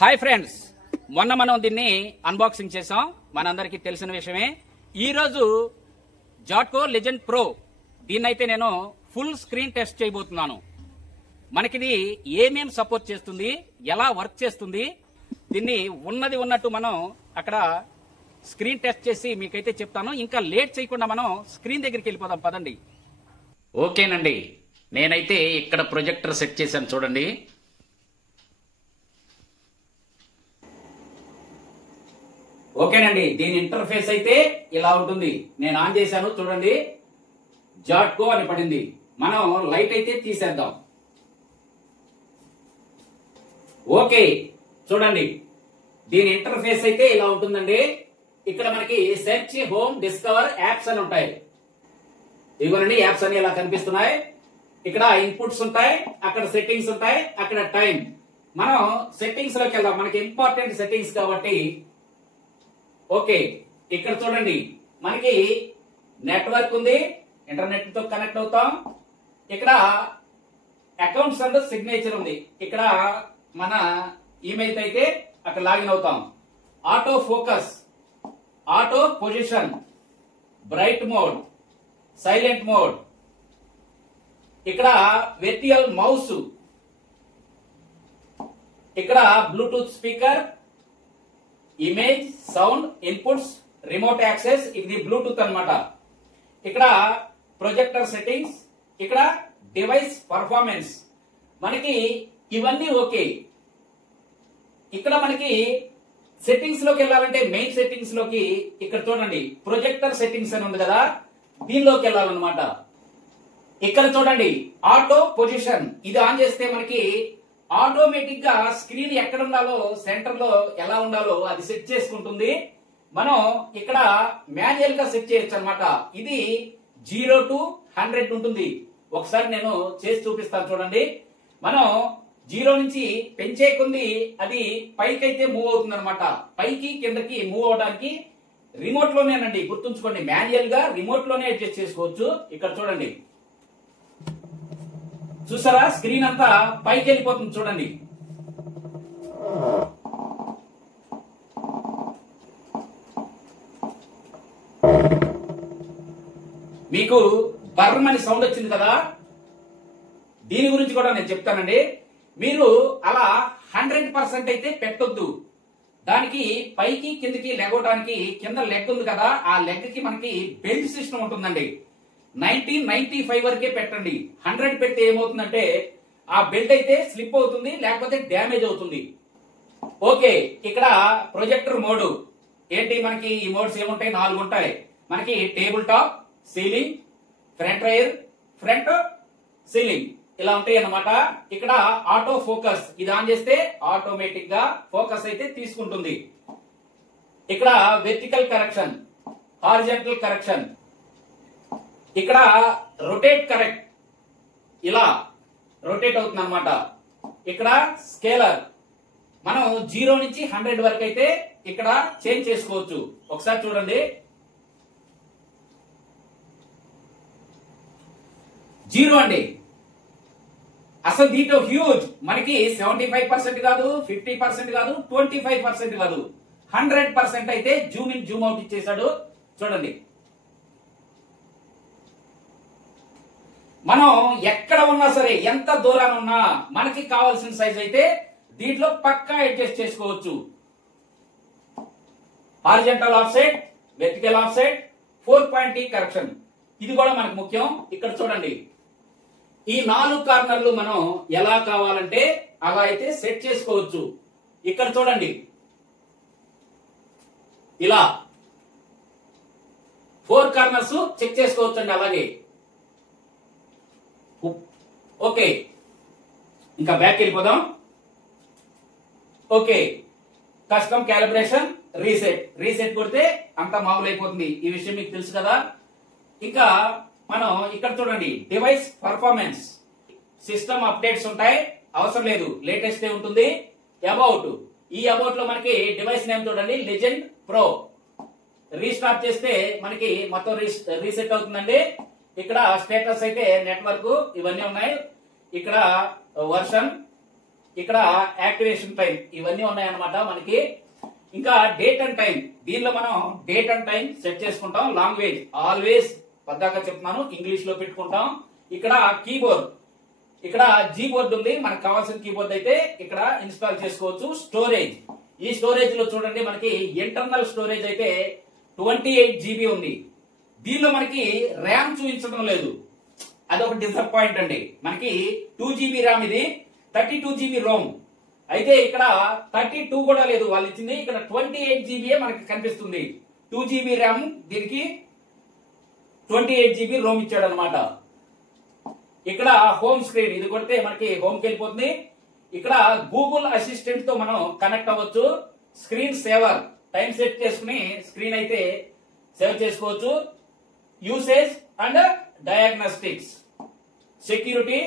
Hi friends, మొన్న మనం దీన్ని అన్బాక్సింగ్ చేసాం. మనందరికీ తెలిసిన విషయమే. ఈ రోజు జాట్కో లెజెండ్ ప్రో దీన్నైతే నేను ఫుల్ స్క్రీన్ టెస్ట్ చేయబోతున్నాను. మనకిది ఏమేం సపోర్ట్ చేస్తుంది, ఎలా వర్క్ చేస్తుంది, దీన్ని ఉన్నది ఉన్నట్టు మనం అక్కడ స్క్రీన్ టెస్ట్ చేసి మీకైతే చెప్తాను. ఇంకా లేట్ చేయకుండా మనం స్క్రీన్ దగ్గరికి వెళ్ళిపోదాం పదండి. ఓకేనండి, నేనైతే ఇక్కడ ప్రొజెక్టర్ సెట్ చేశాను చూడండి. ఓకేనండి, దీని ఇంటర్ఫేస్ అయితే ఇలా ఉంటుంది. నేను ఆన్ చేశాను చూడండి, జాట్కో అని పడింది. మనం లైట్ అయితే తీసేద్దాం. ఓకే చూడండి, దీని ఇంటర్ఫేస్ అయితే ఇలా ఉంటుందండి. ఇక్కడ మనకి సెర్చ్, హోమ్, డిస్కవర్, యాప్స్ అని ఉంటాయి. ఇదిగోనండి యాప్స్ అని ఇలా కనిపిస్తున్నాయి. ఇక్కడ ఇన్పుట్స్ ఉంటాయి, అక్కడ సెట్టింగ్స్ ఉంటాయి, అక్కడ టైం. మనం సెట్టింగ్స్ లోకి వెళ్దాం, మనకి ఇంపార్టెంట్ సెట్టింగ్స్ కాబట్టి. ఓకే, ఇక్కడ చూడండి మనకి నెట్వర్క్ ఉంది, ఇంటర్నెట్ తో కనెక్ట్ అవుతాం. ఇక్కడ అకౌంట్స్ అండ్ సిగ్నేచర్ ఉంది. ఇక్కడ మన ఈమెయిల్ అయితే అక్కడ లాగిన్ అవుతాం. Auto focus, auto position, bright mode, silent mode, ఇక్కడ వెర్టికల్ మౌస్, ఇక్కడ Bluetooth speaker, image, sound, inputs, remote access. ఇది బ్లూటూత్ అన్నమాట. ఇక్కడ ప్రొజెక్టర్ సెట్టింగ్స్, ఇక్కడ డివైస్ పర్ఫార్మెన్స్. మనకి ఇవన్నీ ఓకే. ఇక్కడ మనకి సెట్టింగ్స్ లోకి వెళ్ళాలంటే మెయిన్ సెట్టింగ్స్ లోకి ఇక్కడ చూడండి ప్రొజెక్టర్ సెట్టింగ్స్ అని ఉంది కదా, దీనిలోకి వెళ్ళాలన్నమాట. ఇక్కడ చూడండి ఆటో పొజిషన్, ఇది ఆన్ చేస్తే మనకి ఆటోమేటిక్ గా స్క్రీన్ ఎక్కడ ఉండాలో, సెంటర్ లో ఎలా ఉండాలో అది సెట్ చేసుకుంటుంది. మనం ఇక్కడ మాన్యువల్ గా సెట్ చేయొచ్చు అనమాట. ఇది 0 to 100 ఉంటుంది. ఒకసారి నేను చేసి చూపిస్తాను చూడండి. మనం 0 నుంచి పెంచే కొంది అది పైకి అయితే మూవ్ అవుతుంది అనమాట. పైకి కిందకి మూవ్ అవడానికి రిమోట్ లోనేనండి, గుర్తుంచుకోండి. మాన్యువల్ గా రిమోట్ లోనే అడ్జస్ట్ చేసుకోవచ్చు. ఇక్కడ చూడండి, చూసారా స్క్రీన్ అంతా పైకి వెళ్ళిపోతుంది చూడండి. మీకు బర్రం అని సౌండ్ వచ్చింది కదా, దీని గురించి కూడా నేను చెప్తానండి. మీరు అలా 100% అయితే పెట్టొద్దు. దానికి పైకి కిందకి లెగవడానికి కింద లెగ్ ఉంది కదా, ఆ లెగ్ కి మనకి బెల్ట్ సిస్టమ్ ఉంటుందండి. 95 వరకే పెట్టండి. 100 పెడితే ఏమవుతుందంటే ఆ బెల్ట్ అయితే స్లిప్ అవుతుంది, లేకపోతే డ్యామేజ్ అవుతుంది. ఓకే, ఇక్కడ ప్రొజెక్టర్ మోడ్ ఏంటి, మనకి ఈ మోడ్స్ ఏముంటాయి, 4 ఉంటాయి. మనకి table top, ceiling, front rare, front, ceiling ఇలా ఉంటాయి అన్నమాట. ఇక్కడ ఆటో ఫోకస్, ఇది ఆన్ చేస్తే ఆటోమేటిక్ గా ఫోకస్ అయితే తీసుకుంటుంది. ఇక్కడ వెర్టికల్ కరెక్షన్, హారిజాంటల్ కరెక్షన్, ఇక్కడ రొటేట్ కరెక్ట్, ఇలా రొటేట్ అవుతుంది అనమాట. ఇక్కడ స్కేలర్, మనం 0 నుంచి 100 వరకు అయితే ఇక్కడ చేంజ్ చేసుకోవచ్చు. ఒకసారి చూడండి, 0 అండి. అసలు దీంట్లో హ్యూజ్ మనకి 75% కాదు, 50% కాదు, 25% కాదు, 100% అయితే జూమ్ ఇన్ జూమ్ అవుట్ ఇచ్చేసాడు చూడండి. మనం ఎక్కడ ఉన్నా సరే, ఎంత దూరాన్ని ఉన్నా మనకి కావాల్సిన సైజ్ అయితే దీంట్లో పక్కా అడ్జస్ట్ చేసుకోవచ్చు. Horizontal offset, vertical offset, 4.0 correction, ఇది కూడా మనకు ముఖ్యం. ఇక్కడ చూడండి, ఈ 4 కార్నర్లు మనం ఎలా కావాలంటే అలా అయితే సెట్ చేసుకోవచ్చు. ఇక్కడ చూడండి, ఇలా 4 కార్నర్స్ చెక్ చేసుకోవచ్చు అండి. అలాగే ఓకే, ఇంకా బ్యాక్ వెళ్ళిపోదాం. ఓకే, కస్టమ్ క్యాలిబ్రేషన్, రీసెట్ కొడితే అంత మామూలు అయిపోతుంది. ఈ విషయం మీకు తెలుసు కదా. ఇంకా మనం ఇక్కడ చూడండి డివైస్ పర్ఫార్మెన్స్, సిస్టమ్ అప్డేట్స్ ఉంటాయి, అవసరం లేదు, లేటెస్ట్ ఉంటుంది. అబౌట్, ఈ అబౌట్ లో మనకి డివైస్ నేమ్ చూడండి, లెజెండ్ ప్రో. రీస్టార్ట్ చేస్తే మనకి మొత్తం రీసెట్ అవుతుందండి. ఇక్కడ స్టేటస్ అయితే నెట్వర్క్ ఇవన్నీ ఉన్నాయి. ఇక్కడ వర్షన్, ఇక్కడ యాక్టివేషన్ టైం ఇవన్నీ ఉన్నాయన్నమాట మనకి. ఇంకా డేట్ అండ్ టైం, దీనిలో మనం డేట్ అండ్ టైం సెట్ చేసుకుంటాం. లాంగ్వేజ్ ఆల్వేస్ పద్దాక చెప్తున్నాను ఇంగ్లీష్ లో పెట్టుకుంటాం. ఇక్కడ కీబోర్డ్, ఇక్కడ జీ బోర్డ్ ఉంది, మనకు కావాల్సిన కీబోర్డ్ అయితే ఇక్కడ ఇన్స్టాల్ చేసుకోవచ్చు. స్టోరేజ్, ఈ స్టోరేజ్ లో చూడండి మనకి ఇంటర్నల్ స్టోరేజ్ అయితే 28 GB ఉంది. దీనిలో మనకి ర్యామ్ చూపించడం లేదు, అదొక డిసప్పాయింట్ అండి. మనకి 2 GB ర్యామ్, ఇది 32 GB రోమ్. అయితే ఇక్కడ 32 కూడా లేదు వాళ్ళు ఇచ్చింది, ఇక్కడ 28 GB మనకి కనిపిస్తుంది. 2 GB ర్యామ్, దీనికి 28 GB రోమ్ ఇచ్చాడు అనమాట. ఇక్కడ హోమ్ స్క్రీన్, ఇది కొడితే మనకి హోమ్ కి వెళ్ళిపోతుంది. ఇక్కడ గూగుల్ అసిస్టెంట్ తో మనం కనెక్ట్ అవ్వచ్చు. స్క్రీన్ సేవర్, టైం సెట్ చేసుకుని స్క్రీన్ అయితే సేవ్ చేసుకోవచ్చు. Usage and diagnostics, security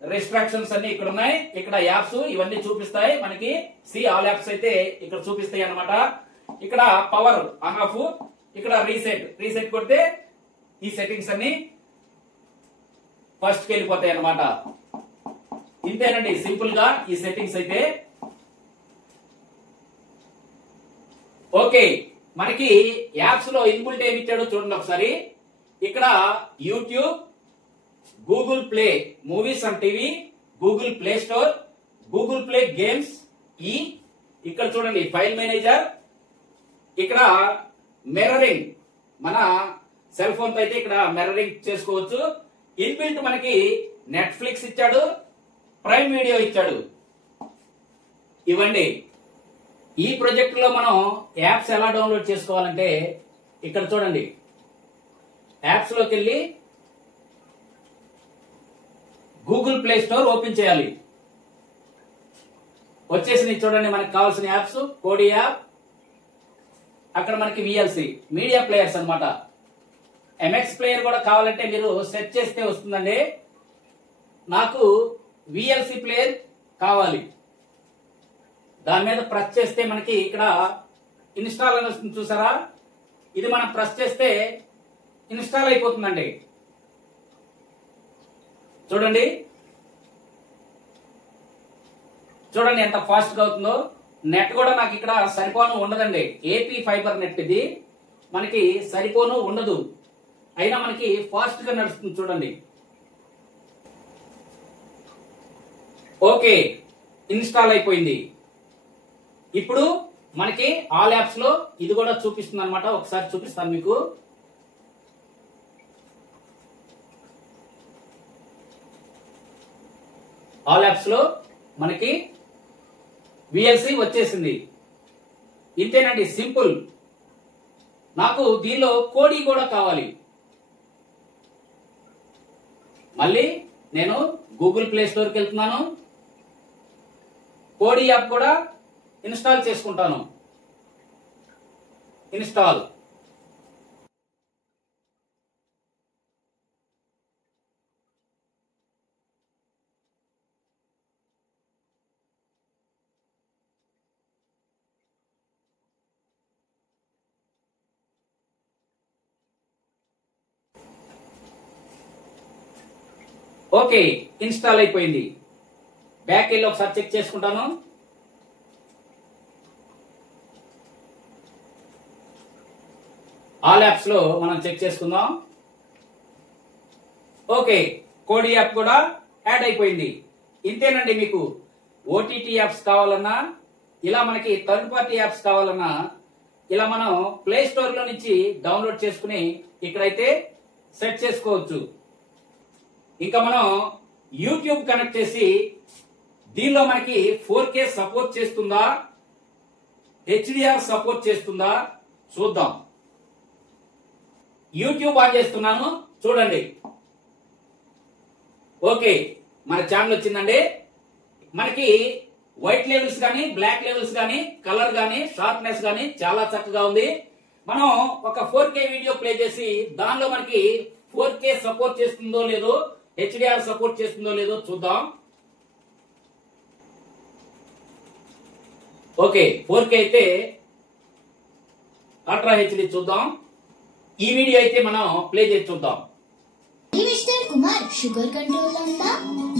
restrictions అన్ని ఇక్కడ ఉన్నాయి. ఇక్కడ యాప్స్ ఇవన్నీ చూపిస్తాయి మనకి. ఆల్ యాప్స్ అయితే ఇక్కడ చూపిస్తాయి అన్నమాట. ఇక్కడ పవర్ ఆన్ ఆఫ్, ఇక్కడ రీసెట్ కొడితే ఈ సెట్టింగ్స్ అన్ని ఫస్ట్ కి వెళ్ళిపోతాయి అన్నమాట. ఇంతేనండి సింపుల్ గా ఈ సెట్టింగ్స్ అయితే. ఓకే, మనకి యాప్స్ లో ఇన్బుల్ట్ ఏమి ఇచ్చాడో చూడండి ఒకసారి. ఇక్కడ YouTube, Google play movies and TV, Google play store, Google play games, ఇక్కడ చూడండి ఫైల్ మేనేజర్, ఇక్కడ మిర్రరింగ్, మన సెల్ ఫోన్ తో అయితే ఇక్కడ మిర్రరింగ్ చేసుకోవచ్చు. ఇన్బిల్ట్ మనకి నెట్ఫ్లిక్స్ ఇచ్చాడు, ప్రైమ్ వీడియో ఇచ్చాడు. ఇవ్వండి. ఈ ప్రాజెక్ట్ లో మనం యాప్స్ ఎలా డౌన్లోడ్ చేసుకోవాలంటే ఇక్కడ చూడండి, యాప్స్ లోకి వెళ్ళి గూగుల్ ప్లే స్టోర్ ఓపెన్ చేయాలి. వచ్చేసింది చూడండి మనకు కావాల్సిన యాప్స్. కోడి యాప్, అక్కడ మనకి విఎల్సి మీడియా ప్లేయర్స్ అన్నమాట. ఎంఎక్స్ ప్లేయర్ కూడా కావాలంటే మీరు సెర్చ్ చేస్తే వస్తుందండి. నాకు విఎల్సి ప్లేయర్ కావాలి, దాని మీద ప్రెస్ చేస్తే మనకి ఇక్కడ ఇన్స్టాల్ అని వస్తుంది చూసారా, ఇది మనం ప్రెస్ చేస్తే ఇన్స్టాల్ అయిపోతుందండి. చూడండి చూడండి ఎంత ఫాస్ట్ గా అవుతుందో. నెట్ కూడా నాకు ఇక్కడ సరిపోను ఉండదండి, ఏపీ ఫైబర్ నెట్ ఇది, మనకి సరిపోను ఉండదు, అయినా మనకి ఫాస్ట్ గా నడుస్తుంది చూడండి. ఓకే, ఇన్స్టాల్ అయిపోయింది. ఇప్పుడు మనకి ఆల్ యాప్స్ లో ఇది కూడా చూపిస్తుంది అనమాట. ఒకసారి చూపిస్తాను మీకు. ఆల్ యాప్స్ లో మనకి విఎల్సి వచ్చేసింది. ఇంతేనండి, సింపుల్. నాకు దీనిలో కోడి కూడా కావాలి. మళ్ళీ నేను గూగుల్ ప్లే స్టోర్ కి వెళ్తున్నాను, కోడి యాప్ కూడా ఇన్స్టాల్ చేసుకుంటాను. ఇన్స్టాల్. ఓకే, ఇన్స్టాల్ అయిపోయింది. బ్యాక్ వెళ్ళి ఒకసారి చెక్ చేసుకుంటాను. ఆల్ యాప్స్ లో మనం చెక్ చేసుకుందాం. ఓకే, కోడి యాప్ కూడా యాడ్ అయిపోయింది. ఇంతేనండి. మీకు ఓటీటీ యాప్స్ కావాలన్నా, ఇలా మనకి థర్డ్ పార్టీ యాప్స్ కావాలన్నా, ఇలా మనం ప్లే స్టోర్ లో నుంచి డౌన్లోడ్ చేసుకుని ఇక్కడైతే సెట్ చేసుకోవచ్చు. ఇంకా మనం యూట్యూబ్ కనెక్ట్ చేసి దీనిలో మనకి 4K సపోర్ట్ చేస్తుందా, HDR సపోర్ట్ చేస్తుందా చూద్దాం. యూట్యూబ్ ఆన్ చేస్తున్నాను చూడండి. ఓకే, మన ఛానల్ వచ్చిందండి. మనకి వైట్ లెవెల్స్ గానీ, బ్లాక్ లెవెల్స్ గానీ, కలర్ గానీ, షార్ప్నెస్ గానీ చాలా చక్కగా ఉంది. మనం ఒక 4K వీడియో ప్లే చేసి దానిలో మనకి 4K సపోర్ట్ చేస్తుందో లేదో, HDR సపోర్ట్ చేస్తుందో లేదో చూద్దాం. ఓకే, 4K అయితే అల్ట్రా హెచ్డి చూద్దాం. ఈ వీడియో అయితే మనం ప్లే చేసి చూద్దాం. ఈ మిస్టర్ కుమార్ షుగర్ కంట్రోల్ లో ఉందా?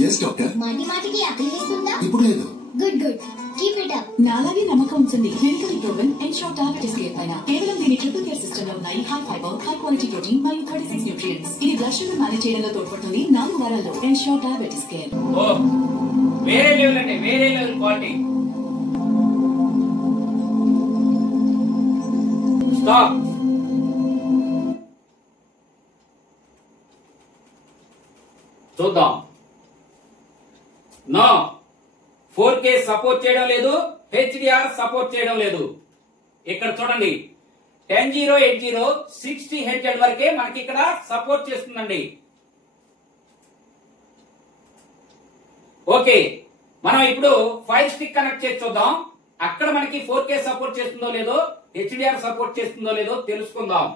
Yes doctor. మాటికి ఆకలి వేస్తుందా? ఇప్పుడు లేదు. Good good, keep it up. నాలాగే నమ్మకం ఉంటుంది clinical proven Ensure diabetes care పైన. కేవలం దీని ట్రిపుల్ కేర్ సిస్టమ్ లో ఉన్నాయి high fibre, high quality protein మరియు 36 న్యూట్రియంట్స్. ఇది బ్లడ్ షుగర్ మేనేజ్ చేయడంలో తోడ్పడుతుంది 4 వారాల్లో. Ensure diabetes care. వేరే లెవెల్ అండి, వేరే లెవెల్ క్వాలిటీ. స్టాప్. చూద్దాం. నో, 4K సపోర్ట్ చేయడం లేదు, HDR సపోర్ట్ చేయడం లేదు. ఇక్కడ చూడండి 10080 60 Hz వరకే మనకి ఇక్కడ సపోర్ట్ చేస్తుందండి. ఓకే, మనం ఇప్పుడు ఫైర్ స్టిక్ కనెక్ట్ చేసి చూద్దాం. అక్కడ మనకి 4K సపోర్ట్ చేస్తుందో లేదో, HDR సపోర్ట్ చేస్తుందో లేదో తెలుసుకుందాం.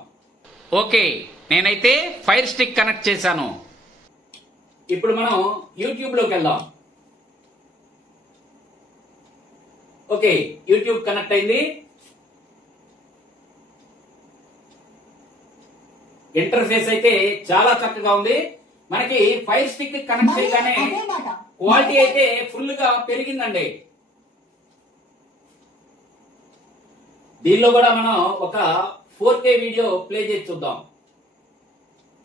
ఓకే, నేనైతే ఫైర్ స్టిక్ కనెక్ట్ చేశాను. ఇప్పుడు మనం యూట్యూబ్ లోకి వెళ్దాం. ఓకే, యూట్యూబ్ కనెక్ట్ అయింది. ఇంటర్ఫేస్ అయితే చాలా చక్కగా ఉంది. మనకి ఫైర్ స్టిక్ కనెక్ట్ చేయగానే క్వాలిటీ అయితే ఫుల్ గా పెరిగిందండి. దీనిలో కూడా మనం ఒక 4K వీడియో ప్లే చేసి చూద్దాం.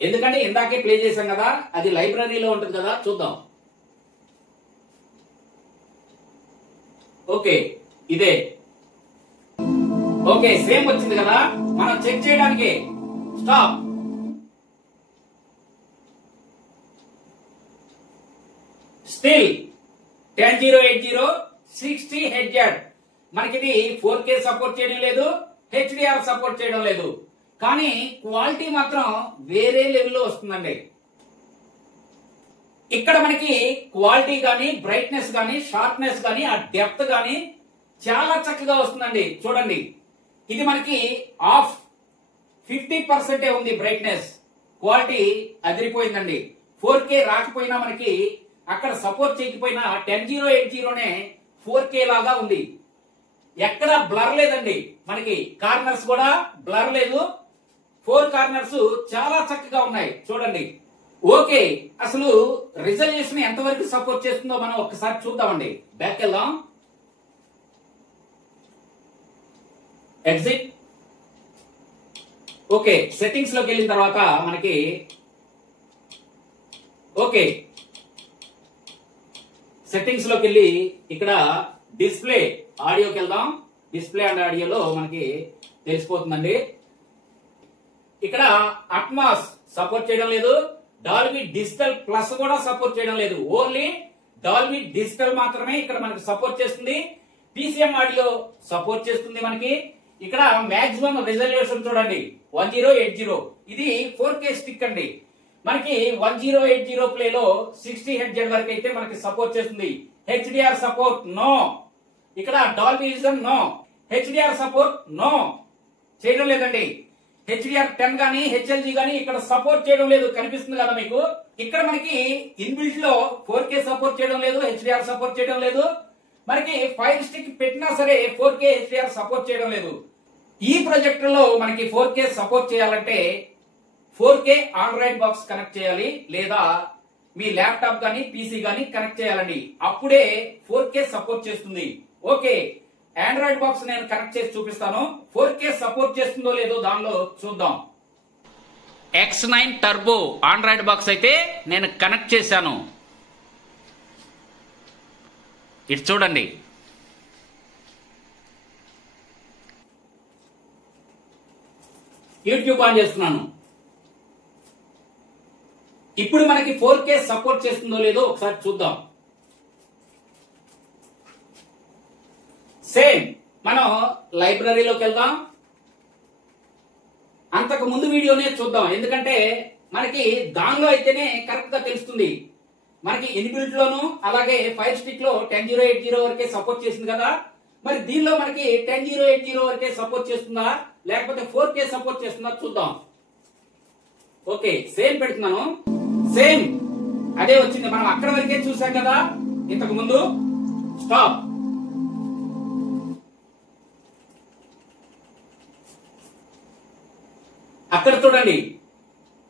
ఎందుకంటే ఇందాకే ప్లే చేశాం కదా, అది లైబ్రరీలో ఉంటుంది కదా, చూద్దాం. ఓకే, ఇదే. ఓకే, సేమ్ వచ్చింది కదా, మనం చెక్ చేయడానికి స్టాప్. Still 10080 60 Hz. మనకి ఇది 4K సపోర్ట్ చేయడం లేదు, HDR సపోర్ట్ చేయడం లేదు, కానీ క్వాలిటీ మాత్రం వేరే లెవెల్లో వస్తుందండి. ఇక్కడ మనకి క్వాలిటీ గానీ, బ్రైట్నెస్ గానీ, షార్ప్నెస్ గానీ, ఆ డెప్త్ గానీ చాలా చక్కగా వస్తుందండి. చూడండి, ఇది మనకి ఆఫ్ 50% ఉంది బ్రైట్నెస్. క్వాలిటీ అదిరిపోయిందండి. 4K రాకపోయినా మనకి అక్కడ సపోర్ట్ చేయకపోయినా 10080నే 4K లాగా ఉంది. ఎక్కడ బ్లర్ లేదండి. మనకి కార్నర్స్ కూడా బ్లర్ లేదు. 4 కార్నర్స్ చాలా చక్కగా ఉన్నాయి. చూడండి. ఓకే, అసలు రిజల్యూషన్ ఎంతవరకు సపోర్ట్ చేస్తుందో మనం ఒక్కసారి చూద్దామండి. బ్యాక్ వెళ్దాం. ఎగ్జిట్. ఓకే, సెట్టింగ్స్ లోకి వెళ్ళిన తర్వాత మనకి ఓకే సెట్టింగ్స్ లోకి వెళ్ళి ఇక్కడ డిస్ప్లే ఆడియోకి వెళ్దాం. డిస్ప్లే అండ్ ఆడియోలో మనకి తెలిసిపోతుందండి. ఇక్కడ అట్మాస్ సపోర్ట్ చేయడం లేదు, డాల్బీ డిజిటల్ ప్లస్ కూడా సపోర్ట్ చేయడం లేదు. ఓన్లీ డాల్బీ డిజిటల్ మాత్రమే ఇక్కడ మనకి సపోర్ట్ చేస్తుంది. PCM ఆడియో సపోర్ట్ చేస్తుంది మనకి. ఇక్కడ మాక్సిమం రిజల్యూషన్ చూడండి 1080. ఇది 4K స్టిక్ అండి. మనకి 1080 ప్లేలో 60 Hz వరకు అయితే మనకి సపోర్ట్ చేస్తుంది. HDR support no. ఇక్కడ Dolby Vision no. HDR support no చేయడం లేదండి. HDR10 గానీ HLG గానీ ఇక్కడ సపోర్ట్ చేయడం లేదు. కనిపిస్తుంది కదా మీకు. ఇక్కడ మనకి ఇన్బిల్ట్ లో 4K సపోర్ట్ చేయడం లేదు, HDR సపోర్ట్ చేయడం లేదు. మనకి ఫైర్ స్టిక్ పెట్టినా సరే 4K HDR సపోర్ట్ చేయడం లేదు. ఈ ప్రొజెక్టర్ లో మనకి 4K సపోర్ట్ చేయాలంటే 4K ఆండ్రాయిడ్ బాక్స్ కనెక్ట్ చేయాలి, లేదా మీ ల్యాప్టాప్ గానీ PC గానీ కనెక్ట్ చేయాలండి. అప్పుడే 4K సపోర్ట్ చేస్తుంది. ఓకే, ఆండ్రాయిడ్ బాక్స్ నేను కనెక్ట్ చేసి చూపిస్తాను. 4K సపోర్ట్ చేస్తుందో లేదో దానిలో చూద్దాం. X9 టర్బో ఆండ్రాయిడ్ బాక్స్ అయితే నేను కనెక్ట్ చేశాను. ఇటు చూడండి. యూట్యూబ్ ఆన్ చేస్తున్నాను. ఇప్పుడు మనకి 4K సపోర్ట్ చేస్తుందో లేదో ఒకసారి చూద్దాం. సేమ్ మనం లైబ్రరీలోకి వెళ్దాం. అంతకు ముందు వీడియోనే చూద్దాం, ఎందుకంటే మనకి దానిలో అయితేనే కరెక్ట్ గా తెలుస్తుంది. మనకి ఇన్బిల్ట్ లోను అలాగే ఫైర్ స్టిక్ లో 10080 వరకే సపోర్ట్ చేసింది కదా. మరి దీనిలో మనకి 10080 వరకే సపోర్ట్ చేస్తుందా, లేకపోతే 4K సపోర్ట్ చేస్తుందా చూద్దాం. ఓకే, సేమ్ పెడుతున్నాను. సేమ్ అదే వచ్చింది. మనం అక్కడ వరకే చూసాం కదా ఇంతకు ముందు. స్టాప్. అక్కడ చూడండి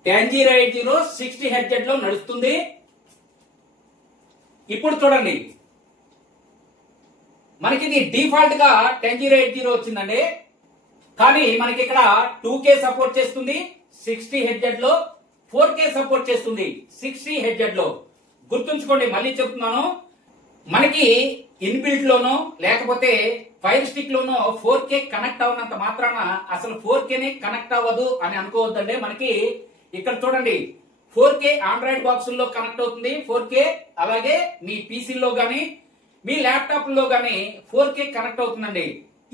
10080 60 హెడ్జెడ్ లో నడుస్తుంది. ఇప్పుడు చూడండి, మనకి ఇది డిఫాల్ట్ గా 10080 వచ్చిందండి. కానీ మనకి ఇక్కడ 2K సపోర్ట్ చేస్తుంది 60 హెడ్జెడ్ లో, 4K సపోర్ట్ చేస్తుంది 60 హెడ్జెడ్ లో. గుర్తుంచుకోండి, మళ్ళీ చెప్తున్నాను, మనకి ఇన్బిల్ట్ లోనో లేకపోతే ఫైర్ స్టిక్ లోనో 4K కనెక్ట్ అవనంత మాత్రాన అసలు 4K నే కనెక్ట్ అవ్వదు అని అనుకోవద్దండి. మనకి ఇక్కడ చూడండి 4K ఆండ్రాయిడ్ బాక్సుల్లో కనెక్ట్ అవుతుంది 4K, అలాగే మీ పీసీలో గానీ మీ ల్యాప్టాప్ లో గానీ 4K కనెక్ట్ అవుతుందండి.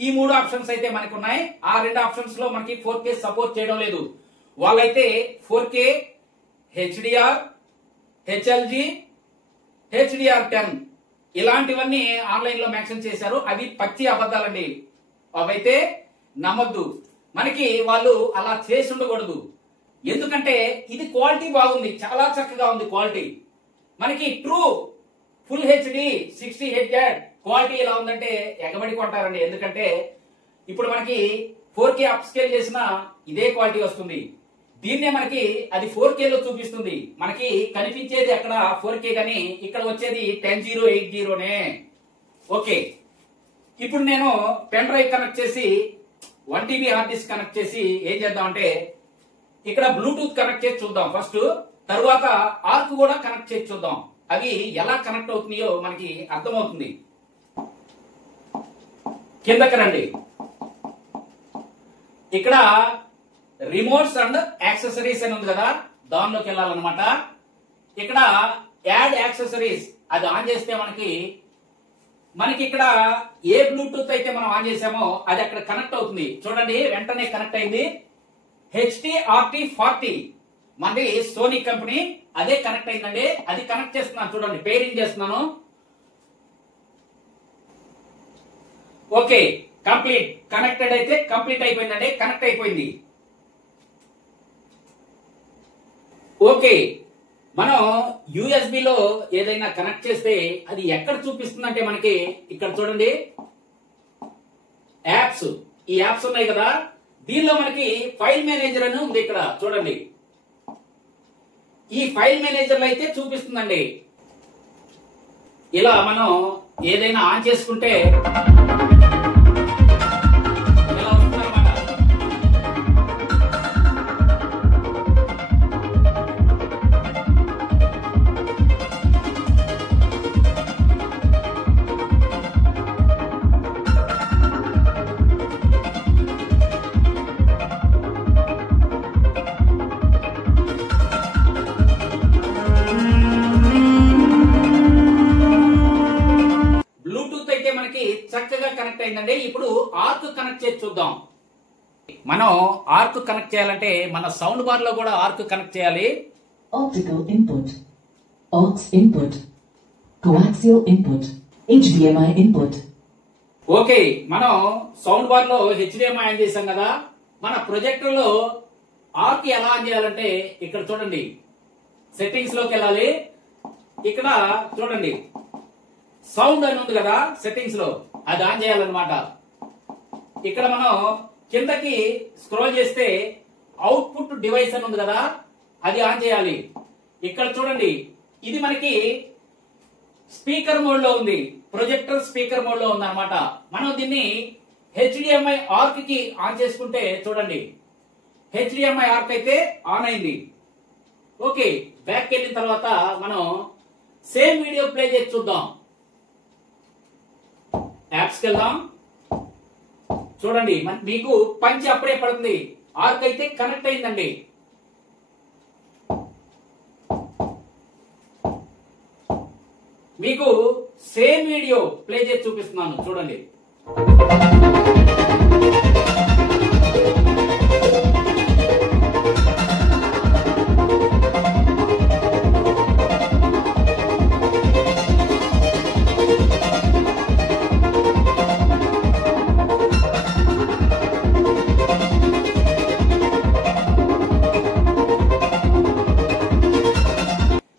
ఈ 3 ఆప్షన్స్ అయితే మనకు ఉన్నాయి. ఆ 2 ఆప్షన్స్ లో మనకి 4K సపోర్ట్ చేయడం లేదు. వాళ్ళైతే 4K, HDR, HLG, HDR10 ఇలాంటివన్నీ ఆన్లైన్ లో మెన్షన్ చేశారు. అవి పచ్చి అబద్ధాలండి, అవైతే నమ్మద్దు. మనకి వాళ్ళు అలా చేసి ఉండకూడదు. ఎందుకంటే ఇది క్వాలిటీ బాగుంది, చాలా చక్కగా ఉంది క్వాలిటీ. మనకి true full HD 60 hedged quality ఎలా ఉందంటే ఎగబడి కొంటారండి. ఎందుకంటే ఇప్పుడు మనకి 4K అప్ స్కేల్ చేసిన ఇదే క్వాలిటీ వస్తుంది. దీన్నే మనకి అది 4K లో చూపిస్తుంది. మనకి కనిపించేది అక్కడ 4K గానీ ఇక్కడ వచ్చేది 10080నే. ఓకే, ఇప్పుడు నేను పెన్ డ్రైవ్ కనెక్ట్ చేసి 1TB హార్డ్ డిస్క్ కనెక్ట్ చేసి ఏం చేద్దామంటే ఇక్కడ బ్లూటూత్ కనెక్ట్ చేసి చూద్దాం ఫస్ట్. తరువాత ఆర్క్ కూడా కనెక్ట్ చేసి చూద్దాం. అవి ఎలా కనెక్ట్ అవుతున్నాయో మనకి అర్థమవుతుంది. కిందకి రండి. ఇక్కడ రిమోట్స్ అండ్ యాక్సెసరీస్ అని ఉంది కదా, దానిలోకి వెళ్ళాలన్నమాట. ఇక్కడ యాడ్ యాక్సెసరీస్ అది ఆన్ చేస్తే మనకి ఇక్కడ ఏ బ్లూటూత్ అయితే మనం ఆన్ చేసామో అది అక్కడ కనెక్ట్ అవుతుంది. చూడండి, వెంటనే కనెక్ట్ అయింది. HT-RT40 మనది సోనీ కంపెనీ, అదే కనెక్ట్ అయిందండి. అది కనెక్ట్ చేస్తున్నాను, చూడండి, పేరింగ్ చేస్తున్నాను. ఓకే, కంప్లీట్ కనెక్టెడ్ అయితే కంప్లీట్ అయిపోయిందండి, కనెక్ట్ అయిపోయింది. ఓకే, మనం USB లో ఏదైనా కనెక్ట్ చేస్తే అది ఎక్కడ చూపిస్తుందంటే మనకి ఇక్కడ చూడండి, యాప్స్, ఈ యాప్స్ ఉన్నాయి కదా, దీనిలో మనకి ఫైల్ మేనేజర్ అని ఉంది. ఇక్కడ చూడండి, ఈ ఫైల్ మేనేజర్ లో అయితే చూపిస్తుందండి. ఇలా మనం ఏదైనా ఆన్ చేసుకుంటే ఇలా వస్తుందన్నమాట. చక్కగా కనెక్ట్ అయిందండి. ఇప్పుడు ఆర్క్ కనెక్ట్ చేసి చూద్దాం. మనం ఆర్క్ కనెక్ట్ చేయాలంటే మన సౌండ్ బార్ లో కూడా ఆర్క్ కనెక్ట్ చేయాలి. Optical input, aux input, coaxial input, HDMI input. Okay, మనం సౌండ్ బార్ లో HDMI ఆన్ చేసాం కదా, మన ప్రొజెక్టర్ లో ఆర్క్ ఎలా ఆన్ చేయాలంటే ఇక్కడ చూడండి, సెట్టింగ్స్ లోకి వెళ్ళాలి. ఇక్కడ చూడండి సౌండ్ అని ఉంది కదా సెట్టింగ్స్ లో, అది ఆన్ చేయాలన్నమాట. ఇక్కడ మనం కిందకి స్క్రోల్ చేస్తే అవుట్పుట్ డివైస్ అని ఉంది కదా, అది ఆన్ చేయాలి. ఇక్కడ చూడండి, ఇది మనకి స్పీకర్ మోడ్ లో ఉంది, ప్రొజెక్టర్ స్పీకర్ మోడ్ లో ఉంది అనమాట. మనం దీన్ని HDMI ఆర్క్ కి ఆన్ చేసుకుంటే చూడండి, HDMI ఆర్క్ అయితే ఆన్ అయింది. ఓకే, బ్యాక్ వెళ్ళిన తర్వాత మనం సేమ్ వీడియో ప్లే చేసి చూద్దాం. యాప్స్ కి వెళ్దాం. చూడండి, మీకు పంచి అప్పుడే పడుతుంది. ఆర్క్ అయితే కనెక్ట్ అయిందండి. మీకు సేమ్ వీడియో ప్లే చేసి చూపిస్తున్నాను, చూడండి.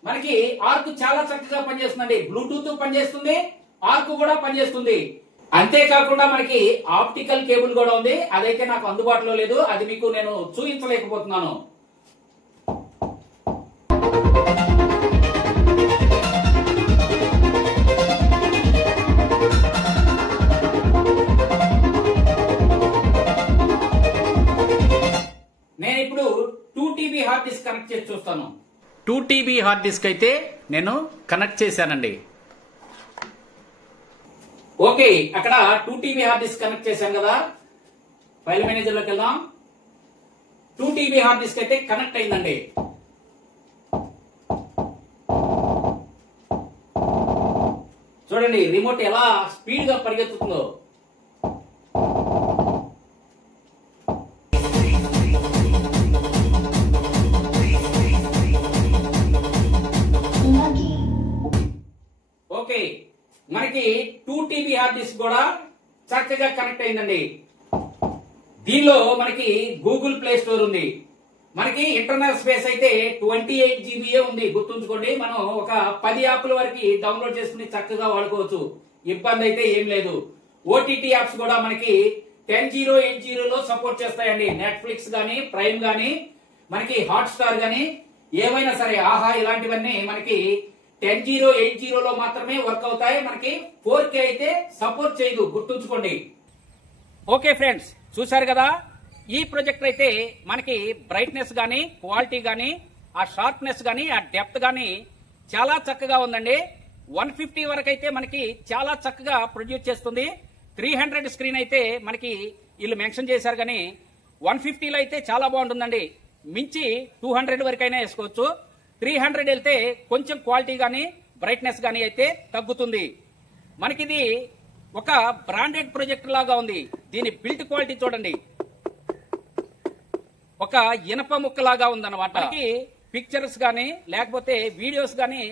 మనకి ఆర్క్ చాలా చక్కగా పనిచేస్తుందండి. బ్లూటూత్ పనిచేస్తుంది, ఆర్క్ కూడా పనిచేస్తుంది. అంతేకాకుండా మనకి ఆప్టికల్ కేబుల్ కూడా ఉంది. అదైతే నాకు అందుబాటులో లేదు, అది మీకు నేను చూపించలేకపోతున్నాను. 2 TB హార్డ్ డిస్క్ అయితే నేను కనెక్ట్ చేశానండి. ఓకే, అక్కడ 2 TB హార్డ్ డిస్క్ కనెక్ట్ చేశాను కదా. ఫైల్ మేనేజర్ లోకి వెళ్దాం. 2 TB హార్డ్ డిస్క్ అయితే కనెక్ట్ అయిందండి. చూడండి రిమోట్ ఎలా స్పీడ్ గా పరిగెత్తుతుందో. ఓకే, మనకి 2 TB హార్డ్ డిస్క్ కూడా చక్కగా కనెక్ట్ అయిందండి. దీనిలో మనకి గూగుల్ ప్లే స్టోర్ ఉంది. మనకి ఇంటర్నల్ స్పేస్ అయితే 28 GB ఉంది. గుర్తుంచుకోండి, మనం ఒక 10 యాప్ల వరకు డౌన్లోడ్ చేసుకుని చక్కగా వాడుకోవచ్చు. ఇబ్బంది అయితే ఏం లేదు. ఓటీటీ యాప్స్ కూడా మనకి 10.0.80 సపోర్ట్ చేస్తాయండి. నెట్ఫ్లిక్స్ గానీ, ప్రైమ్ గానీ, మనకి హాట్ స్టార్ గానీ, ఏవైనా సరే, ఆహా ఇలాంటివన్నీ మనకి 10.0.80 మాత్రమే వర్క్ అవుతాయి. మనకి 4K అయితే సపోర్ట్ చేయదు, గుర్తుంచుకోండి. ఓకే ఫ్రెండ్స్, చూసారు కదా, ఈ ప్రొజెక్టర్ అయితే మనకి బ్రైట్నెస్ గానీ, క్వాలిటీ గానీ, ఆ షార్ప్నెస్ గానీ, ఆ డెప్త్ గానీ చాలా చక్కగా ఉందండి. 150 వరకు అయితే మనకి చాలా చక్కగా ప్రొడ్యూస్ చేస్తుంది. 300 స్క్రీన్ అయితే మనకి వీళ్ళు మెన్షన్ చేశారు కానీ 150లో అయితే చాలా బాగుంటుందండి. మించి 200 వరకైనా వేసుకోవచ్చు. 300 వెళ్తే కొంచెం క్వాలిటీ గానీ, బ్రైట్నెస్ గానీ అయితే తగ్గుతుంది. మనకిది ఒక బ్రాండెడ్ ప్రొజెక్టర్ లాగా ఉంది. దీని బిల్ట్ క్వాలిటీ చూడండి, ఒక ఇనప ముక్కలాగా ఉందన్నమాట. మనకి పిక్చర్స్ గానీ లేకపోతే వీడియోస్ గానీ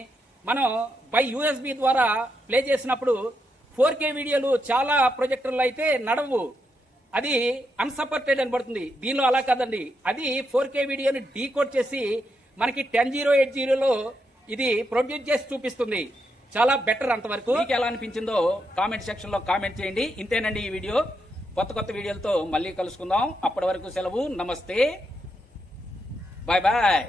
మనం బై USB ద్వారా ప్లే చేసినప్పుడు 4K వీడియోలు చాలా ప్రొజెక్టర్లు అయితే నడవు, అది అన్సపోర్టెడ్ అని పడుతుంది. దీనిలో అలా కాదండి, అది 4K వీడియోని డీకోడ్ చేసి మనకి 10.0.80లో ఇది ప్రొడ్యూస్ చేసి చూపిస్తుంది. చాలా బెటర్. అంతవరకు మీకు ఎలా అనిపించిందో కామెంట్ సెక్షన్ లో కామెంట్ చేయండి. ఇంతేనండి ఈ వీడియో. కొత్త వీడియోలతో మళ్ళీ కలుసుకుందాం. అప్పటి వరకు సెలవు. నమస్తే, బాయ్ బాయ్.